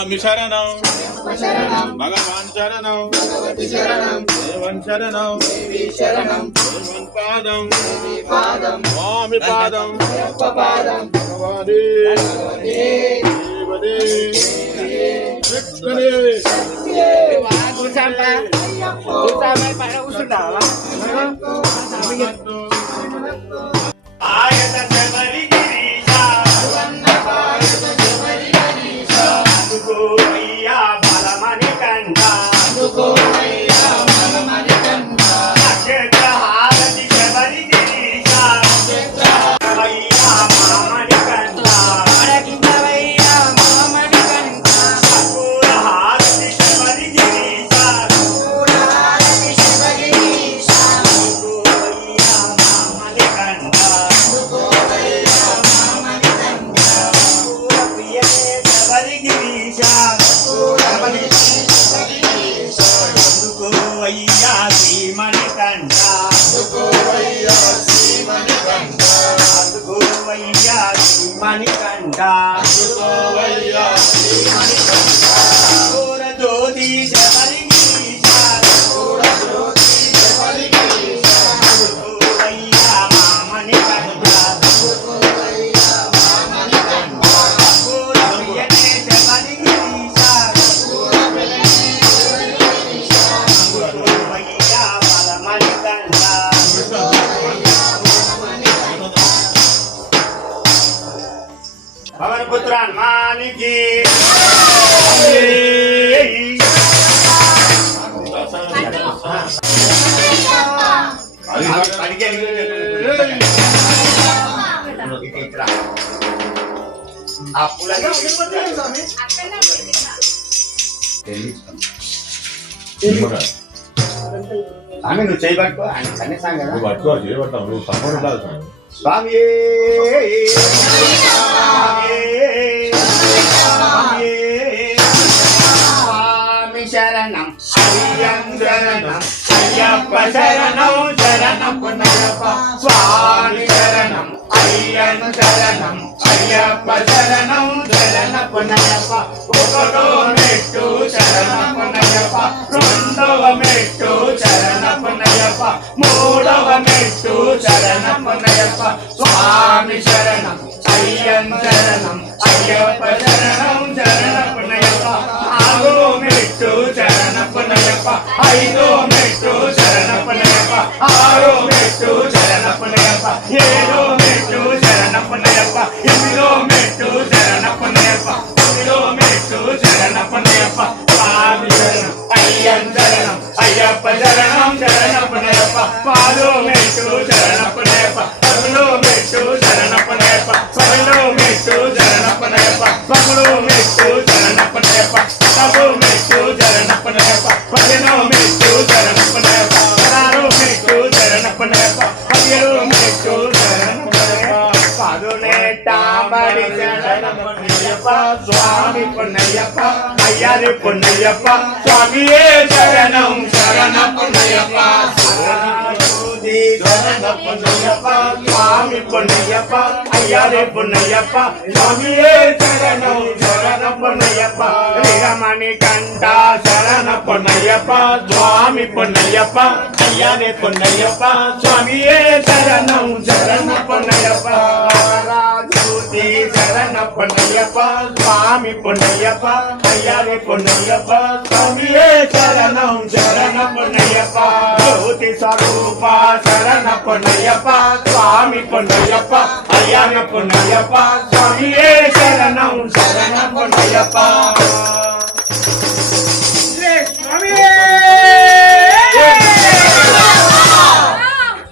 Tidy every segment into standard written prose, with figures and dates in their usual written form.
స్వామి శరణం భగవాన్ శరణం దేవన్ శరణం దేవన్ పాదం స్వామి పాదం భగవానే దేవదే కృష్ణనే भवन पुत्र हनुमान की ఆమె నువ్వు చేయబట్టుకో ఆయన కన్నీ సాంగ్ కదా పట్టుకో చేయబడతాం నువ్వు సపోర్ట్ ఉండాలి స్వామి స్వామి శరణం అయ్యం శరణం అయ్యప్ప శరణం శరణప్పనయ్యప్ప స్వామి శరణం అయ్యం శరణం అయ్యప్ప శరణం శరణప్పనయ్యప్ప ఒకటో మెట్టు శరణప్పనయ్యప్ప రెండవ మెట్టు శరణప్పనయ్యప్ప మూడవ మెట్టు శరణప్పనయ్యప్ప స్వామి శరణం అయ్యం శరణం అయ్యప్ప శరణం శరణప్పనయ్యప్ప ఆరో మెట్టు శరణప్పనయ్యప్ప ఐదో మెట్టు శరణప్పనయ్యప్ప ఆరో మెట్టు శరణప్పనయ్యప్ప ఏడో మెట్టు శరణప్పనయ్యప్ప ఎనిమిదో మెట్టు శరణప్పనయ్యప్ప తొమ్మిదో మెట్టు శరణప్పనయ్యప్ప స్వామి శరణం అయ్యం శరణం అయ్యప్ప శరణం శరణప్పనయ్యప్ప పాదో మెట్టు శరణప్పనయ్యప్ప పదమూడో మెట్టు శరణప్పనయ్యప్ప పన్నెండో మెట్టు శరణప్పనయ్యప్ప పదమూడో మెట్టు శరణప్పనయ్యప్ప పదో మెట్టు శరణప్పనయ్యప్ప పదిహేనో మెట్టు శరణప్పనయ్యప్ప పదహారో మెట్టు శరణప్పనయ్యప్ప పదిహేడో మెట్టు శరణప్పనయ్యప్ప పదునెట్టాబడి శరణప్పనయ్యప్ప స్వామి పొన్నయ్యప్ప అయ్యారి పొన్నయ్యప్ప స్వామియే శరణం శరణప్పనయ్యప్ప శరణప్పనయ్యప్ప స్వామి పొన్నయ్యప్ప అయ్యారి పొన్నయ్యప్ప స్వామియే శరణం శరణప్పనయ్యప్ప శ్రీరమణి కంఠ శరణప్పనయ్యప్ప స్వామి పొన్నయ్యప్ప అయ్యారి పొన్నయ్యప్ప స్వామియే శరణం శరణప్పనయ్యప్ప రాజూతి శరణప్పనయ్యప్ప స్వామి పొన్నయ్యప్ప అయ్యారి పొన్నయ్యప్ప స్వామియే శరణం శరణప్పనయ్యప్ప జ్యోతి స్వరూప శరణప్పనయ్యప్ప స్వామి పొన్నయ్యప్ప అయ్యారి పొన్నయ్యప్ప స్వామియే శరణం శరణప్పనయ్యప్ప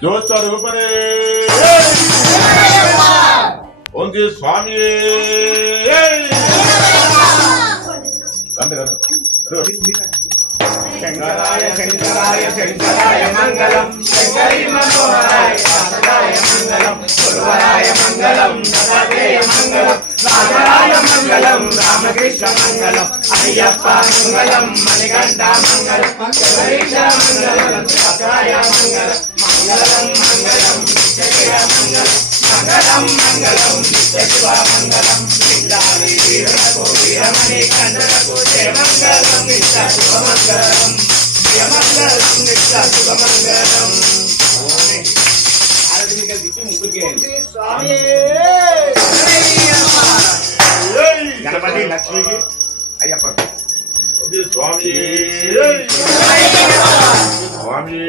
జ్యోతి రూపనే ఓంకి స్వామి శంకరాయ శంకరాయ శంకరాయ మంగళం శంకరీ మనోహరాయ శంకరాయ మంగళం గురువరాయ మంగళం సదాదేయ మంగళం రామరాయ మంగళం రామకృష్ణ మంగళం అయ్యప్ప మంగళం మణికంఠ మంగళం శబరీష మంగళం సత్రాయ మంగళం మంగళం మంగళం నిత్య మంగళం మంగళం మంగళం నిత్య శివ మంగళం వీరమణి కంఠ లక్ష్మికి అయ్యప్ప ఓకే స్వామి స్వామి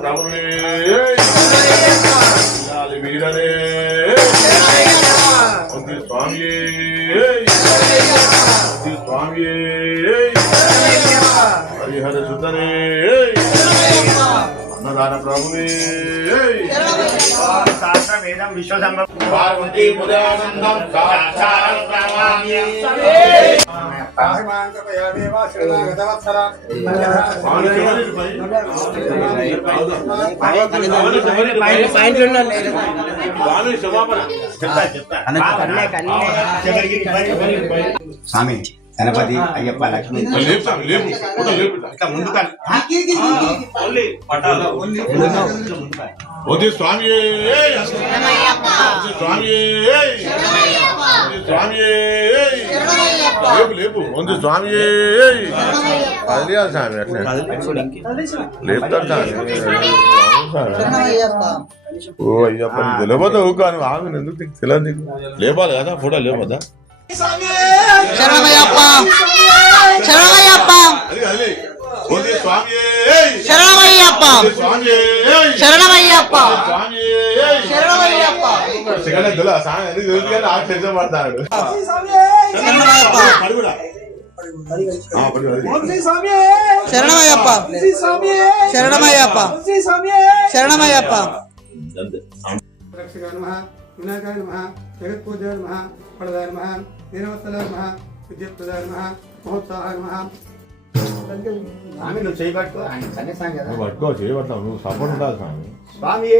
ప్రభుని వీరనే ఓకే స్వామి స్వామి హరిహర సుతనే అన్నదాన ప్రభుని శాస్త్ర వేదం విశ్వసంభం పార్వతీ ముదానందం సాక్షాత్ ప్రణమామి స్వామి గణపతి అయ్యప్ప లక్ష్మి ఇట్లా ముందు ఓకే స్వామి స్వామి స్వామి లేపు లేపు ఉంది స్వామి కదిలియాలి స్వామి అట్లా లేపుతాడు స్వామి ఓ అయ్యప్ప తెలియదు కానీ ఆమె ఎందుకు తెలియదు నీకు లేపాలి కదా ఫోటో లేపదా శరణమయ్యప్ప శరణమయ్యప్ప అది అది ఓకే స్వామి శరణమయ్యప్ప స్వామి శరణమయ్యప్ప స్వామి శరణమయ్యప్ప సెకండ్ తెలుసు స్వామి అది తెలుసు కానీ ఆ టెన్షన్ పడతాడు శరణమయ్యప్ప శరణమయ్యప్ప శరణమయ్యప్ప శరణమయ్యప్ప వినాయకాయ నమః జగత్పూజాయ నమః ఫలదాయ నమః నీలవత్సలాయ నమః విద్యుత్ప్రదాయ నమః మహోత్సాహాయ నమః స్వామి నువ్వు చేయబట్టుకో ఆయన సన్నిసాం కదా నువ్వు పట్టుకో చేయబడతావు నువ్వు సపోర్ట్ ఉండాలి స్వామి స్వామి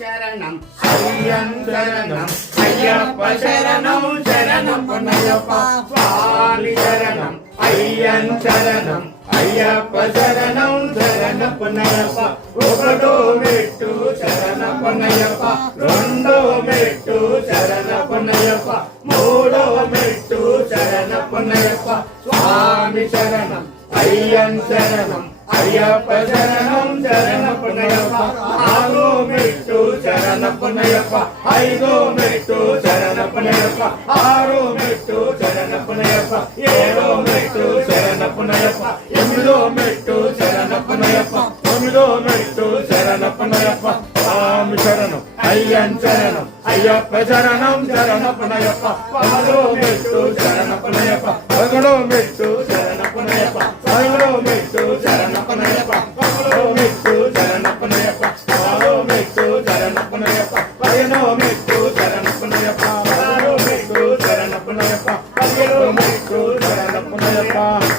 శరణం అయ్యం శరణం అయ్యప్ప శరణం శరణం పొన్నయ్యప్ప స్వామి శరణం అయ్యం శరణం అయ్యప్ప శరణం శరణ పొన్నయ్యప్ప ఒకటో మెట్టు శరణ పొన్నయ్యప్ప రెండో మెట్టు శరణ పొన్నయ్యప్ప మూడో మెట్టు శరణ పొన్నయ్యప్ప స్వామి శరణం అయ్యం శరణం అయ్యప్ప శరణం శరణ పొన్నయ్యప్ప ఆరో మెట్టు శరణ పొన్నయ్యప్ప ఐదో మెట్టు శరణ పొన్నయ్యప్ప ఆరో మెట్టు శరణ పొన్నయ్యప్ప ఏడో మెట్టు శరణ పొన్నయ్యప్ప ఎనిమిదో మెట్టు శరణ పొన్నయ్యప్ప తొమ్మిదో మెట్టు శరణ పొన్నయ్యప్ప స్వామి శరణం అయ్యం శరణం అయ్యప్ప శరణం శరణ పొన్నయ్యప్ప పదో మెట్టు శరణ పొన్నయ్యప్ప పదకొండో మెట్టు శరణ పొన్నయ్యప్ప పదమూడో మెట్టు శరణ పొన్నయ్యప్ప పదమూడో మెట్టు శరణ పొన్నయ్యప్ప పదో మెట్టు శరణ పొన్నయ్యప్ప పదిహేనో మెట్టు శరణ పొన్నయ్యప్ప పదహారో మెట్టు శరణ పొన్నయ్యప్ప పదిహేడో మెట్టు శరణ పొన్నయ్యప్ప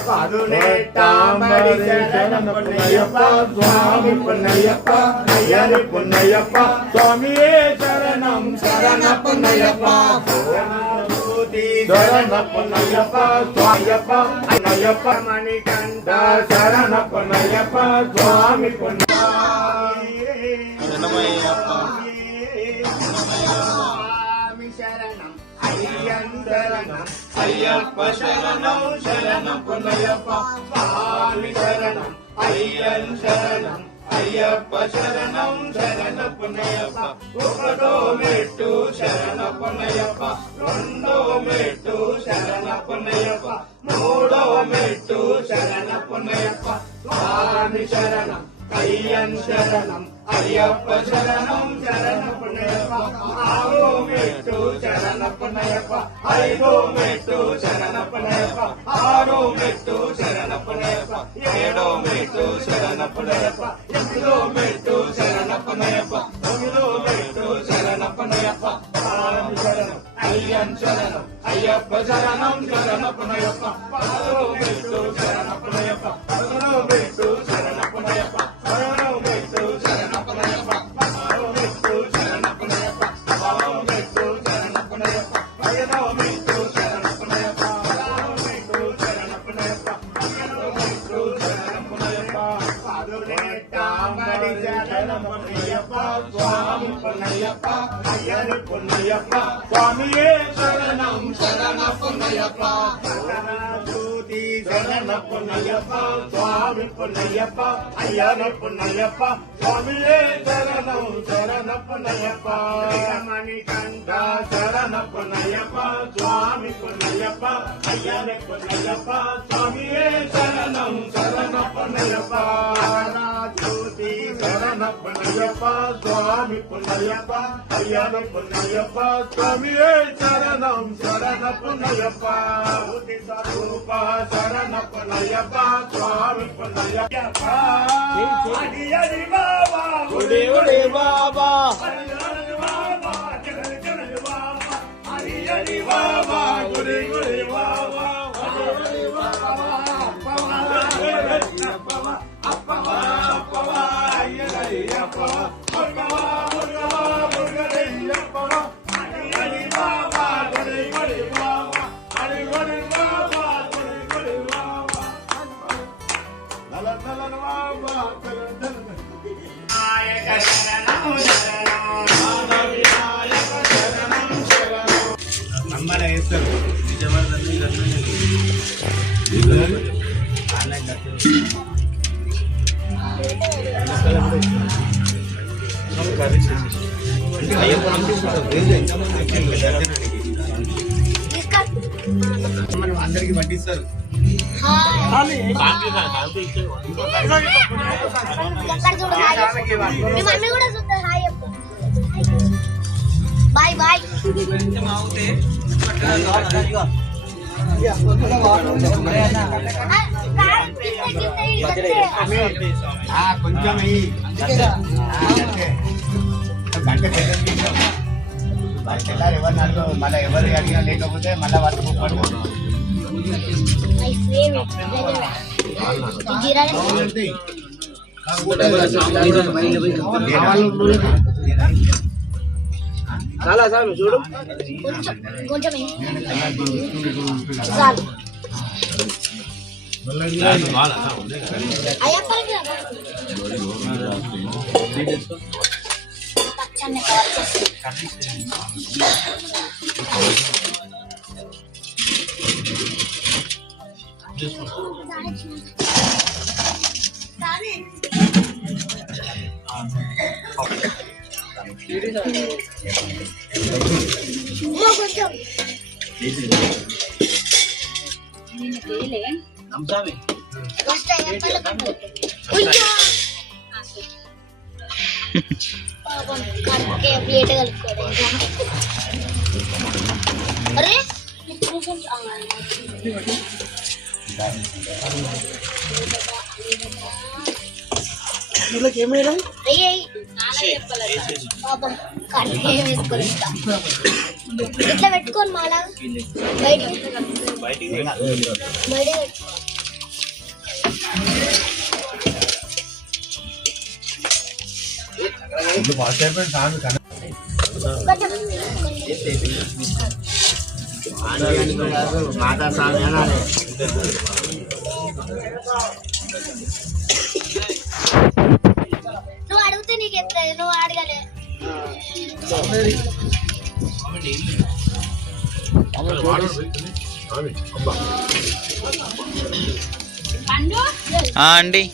పదునెట్టాంబడి శరణ పొన్నయ్యప్ప స్వామి పొన్నయ్యప్ప అయ్యని పొన్నయ్యప్ప స్వామియే శరణం శరణ పొన్నయ్యప్ప శరణ పొన్నయ్యప్ప స్వామియప్ప అన్నయ్యప్ప మణికంఠ శరణ పొన్నయ్యప్ప స్వామి స్వామి శరణం అయ్యం శరణం అయ్యప్ప శరణం శరణం పొన్నయ్యప్ప స్వామి శరణం అయ్యం శరణం అయ్యప్ప శరణం శరణ పొన్నయ్యప్ప ఒకటో మెట్టు శరణ పొన్నయ్యప్ప రెండో మెట్టు శరణ పొన్నయ్యప్ప మూడో మెట్టు శరణ పొన్నయ్యప్ప స్వామి శరణం అయ్యం శరణం అయ్యప్ప శరణం శరణ పొన్నయ్యప్ప ఆరో మెట్టు శరణ పొన్నయ్యప్ప ఐదో మెట్టు శరణ పొన్నయ్యప్ప ఆరో మెట్టు శరణ పొన్నయ్యప్ప ఏడో మెట్టు శరణ పొన్నయ్యప్ప ఎనిమిదో మెట్టు శరణ పొన్నయ్యప్ప తొమ్మిదో మెట్టు శరణ పొన్నయ్యప్ప స్వామి శరణం అయ్యం శరణం అయ్యప్ప శరణం శరణ పొన్నయ్యప్ప పదో మెట్టు శరణ పొన్నయ్యప్ప పదకొండో మెట్టు శరణ పొన్నయ్యప్ప పదమూడో మెట్టు శరణ పొన్నయ్యప్ప పదహారో మెట్టు శరణ పొన్నయ్యప్ప పదహారో మెట్టు శరణ పొన్నయ్యప్ప పదిహేనో మెట్టు శరణ పొన్నయ్యప్ప పదహారో మెట్టు శరణ పొన్నయ్యప్ప పదిహేనో మెట్టు శరణ పొన్నయ్యప్ప పదునెట్టాంబడి శరణ పొన్నయ్యప్ప స్వామి పొన్నయ్యప్ప అయ్యని పొన్నయ్యప్ప స్వామియే శరణం శరణ పొన్నయ్యప్ప శరణ పున్నయ్యప్ప స్వామి పున్నయ్యప్ప అయ్యన పున్నయ్యప్ప స్వామియే శరణం శరణ పున్నయ్యప్ప మణికంఠ శరణ పున్నయ్యప్ప స్వామి పున్నయ్యప్ప అయ్యన పున్నయ్యప్ప స్వామియే శరణం శరణ పున్నయ్యప్ప జ్యోతి శరణ పున్నయ్యప్ప స్వామి పున్నయ్యప్ప అయ్యన పున్నయ్యప్ప స్వామియే శరణం శరణ పున్నయ్యప్ప స్వరూప శరణ పున్నయ్యప్ప స్వామి పున్నయ్యప్ప హరి హరి బాబా గుడి గుడి బాబా హరి హరి బాబా హరి హరి బాబా గుడి గుడి బాబా హరి బాబా అప్పవా అప్పవా అయ్యయ్యప్ప మురుగవా మురుగవా మురుగయ్యప్ప హరి హరి బాబా గుడి గుడి బాబా హరి హరి బాబా గుడి గుడి బాబా నల నల బాబా నల నాయక శరణం శరణం నాయక శరణం శరణం నంబర్ వేస్తారు అందరికి పట్టిస్తారు బాయ్ బాయ్ కొంచెం తెల్లారు ఎవరిని అడుగు మళ్ళీ ఎవరు అడిగినా లేకపోతే మళ్ళీ వాళ్ళకి చూడు కొంచెం చాలు ప్లేట్ కలుపుకోవడం అరే ఏమైనా పాపం కడిగే వేసుకోవాలి ఇట్లా పెట్టుకోని మాలా బయటికి మాతా స్వామి అనాలి నువ్వు అడిగితే నీకు ఎత్తాది నువ్వు అడగలే అండి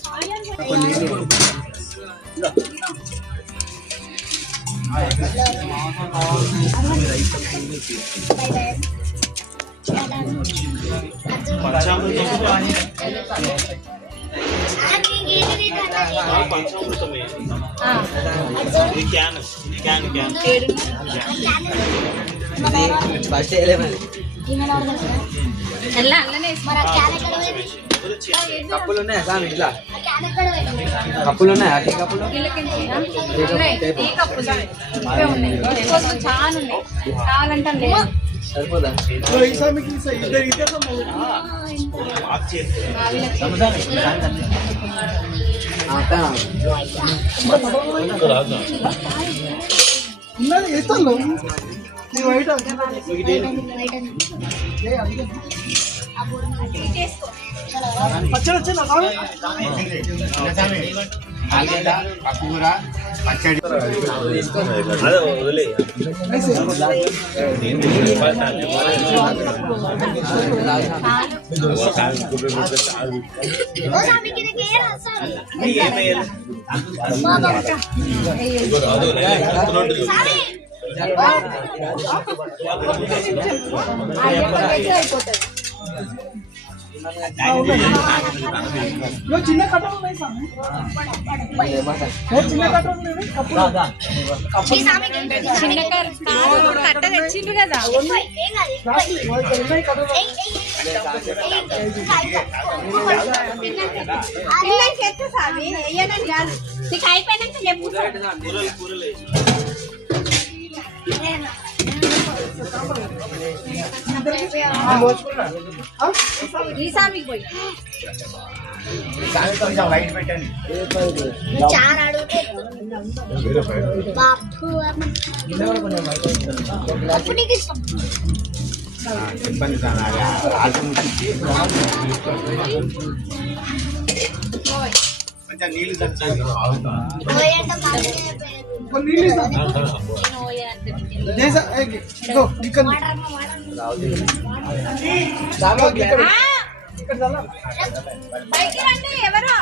కప్పులు ఉన్నాయా సామి ఇట్లా కప్పులు ఉన్నాయా టీ కప్పులు సరిపోదా ఆలుగడ్డ, పప్పుకూర, పచ్చడి. ఓ సామి కిందకి ఏ రాసామి చిన్న కట్టలు ఉన్నాయి స్వామి, చిన్న కట్టలు ఉన్నాయి. కట్ట తెచ్చిండ్రు కదా. నీకు అయిపోయినాక చెప్పు. ఈ సామికి పోయి కొంచెం వైట్ పెట్టండి. చార్ అడుగుతే బాపు అప్పుడు నీకు ఇష్టం. ఇబ్బంది కొంచెం నీళ్ళు తెచ్చాను. పోయేంత బాగా పైకి రండి ఎవరు.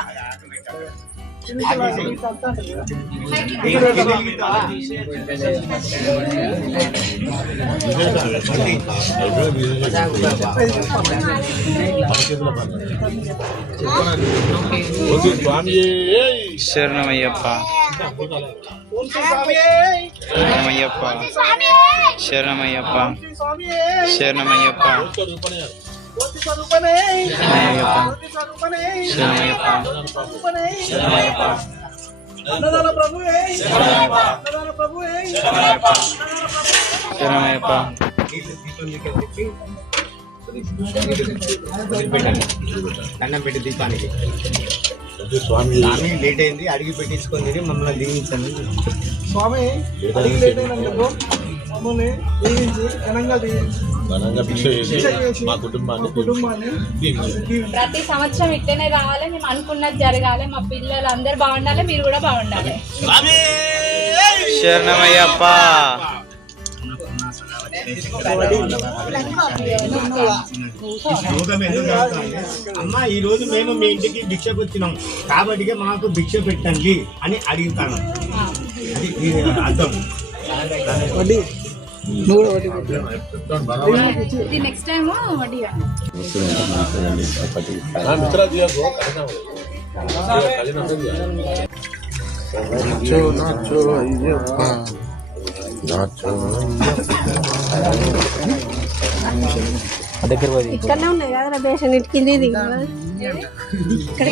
శరణమయ్యప్ప, శరణమయ్యప్ప, శరణమయ్యప్ప, శరణమయ్యప్ప, శరణమయ్యప్ప. దండం పెట్టి దీపానికి. స్వామి లేట్ అయింది, అడిగి పెట్టించుకొని మమ్మల్ని దీవించండి. స్వామి అడిగి లేట్ అయినందుకు మమ్మల్ని దీవించి ఘనంగా దీవించి మా కుటుంబాన్ని ప్రతి సంవత్సరం ఇట్లనే రావాలి, మేము అనుకున్నది జరగాలి, మా పిల్లలు అందరు బాగుండాలి, మీరు కూడా బాగుండాలి. శరణమయ్యప్ప. అమ్మా ఈ రోజు మేము మీ ఇంటికి భిక్షకు వచ్చినాం కాబట్టి మాకు భిక్ష పెట్టండి అని అడుగుతాను. అది అర్థం. నెక్స్ట్ టైం వడ్డీగా ఇక్కడనే ఉన్నాయి కదా బేషన్ ఇటు కింద ఇక్కడ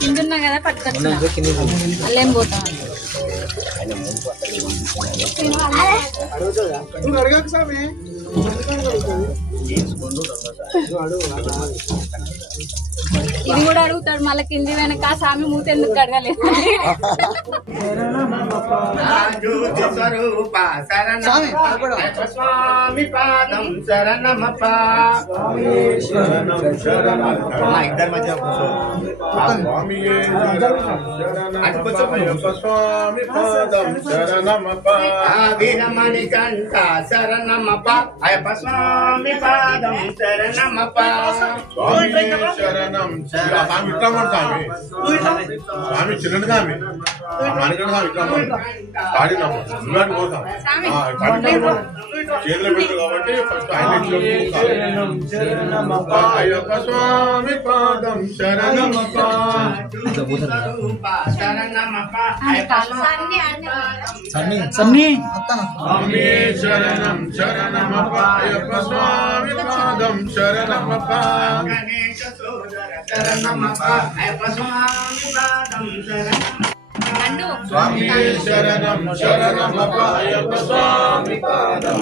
కింద ఉన్నా కదా పట్టుకొచ్చిన అల్లేం పోతాం. అడగకు స్వామి. ఇది కూడా అడుగుతాడు మళ్ళీ కింది వెనక స్వామి మూత ఎందుకు అడగలేదు. స్వామి పాదం శరణమప్ప. ఇద్దరి మధ్య వీరమణి కంఠ శరణమప్ప. అయ్యప్ప స్వామి పాదం శరణమప్ప. శరణం స్వామి విక్రమణ స్వామి, స్వామి చిన్న స్వామి, మానికండ స్వామి విక్రమణ పాడినాము. ఇవాటి పోతాం చేతులు పెట్టు కాబట్టి ఫస్ట్ ఆయన అయ్యప్ప స్వామి పాదం శరణమప్ప. సన్నీ స్వామి శరణం శరణమప్ప. అయ్యప్ప స్వామి పాదం శరణమప్ప. గణేశ సోదర శరణమప్ప. అయ్యప్ప స్వామి పాదం శరణమప్ప. స్వామి శరణం శరణమప్ప. అయ్యప్ప స్వామి పాదం